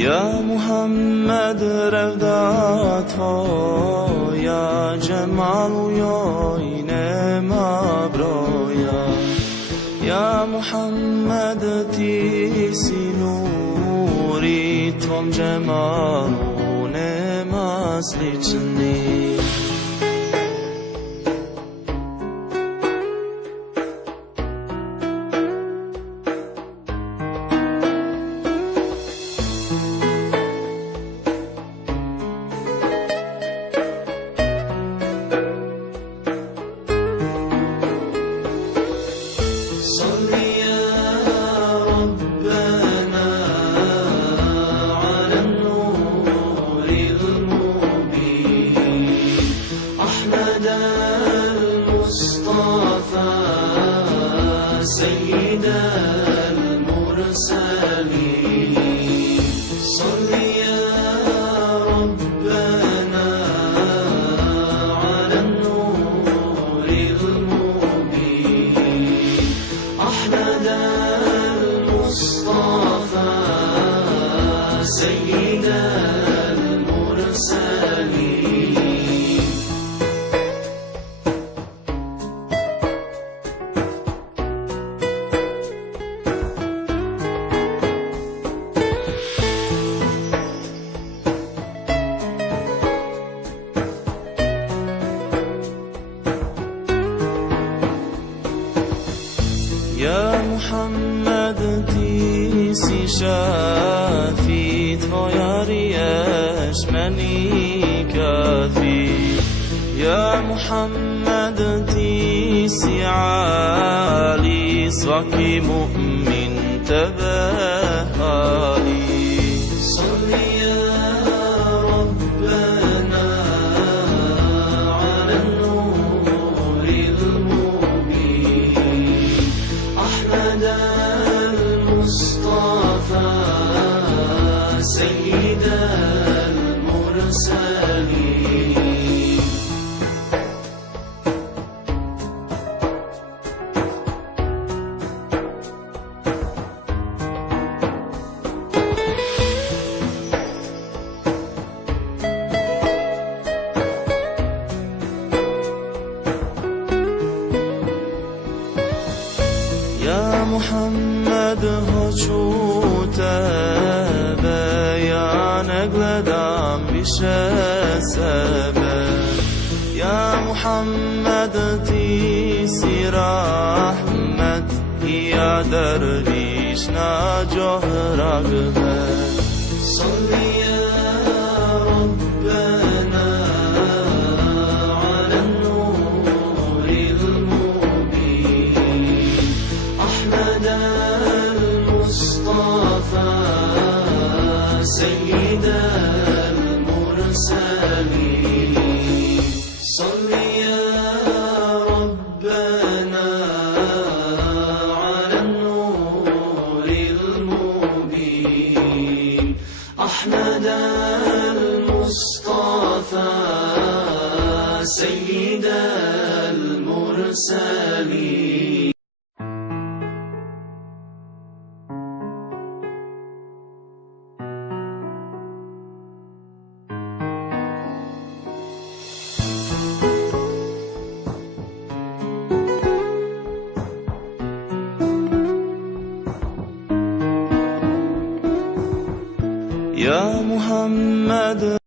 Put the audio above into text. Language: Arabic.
يا محمد رفدت يا جمال يا عين مبرايا يا محمد تيسي نوري توم جمال نمازليچني سيد المرسلين صل يا ربنا على النور المبين أحمد المصطفى سيد المرسلين يا محمد تيسي شافي تغيري أشمني كافي يا محمد تيسي عالي صاكي مؤمن تبهالي صل يا ربنا على النور المبين أحمد المصطفى سيد المرسلين يا محمد هجوته بيانك لدام بشسبه يا محمد تيسي رحمت يا درويش نجاه رغبه صل يا ربنا على النور المبين أحمد المصطفى سيد المرسلين صل يا ربنا على النور المبين أحمد المصطفى سيد المرسلين يا محمد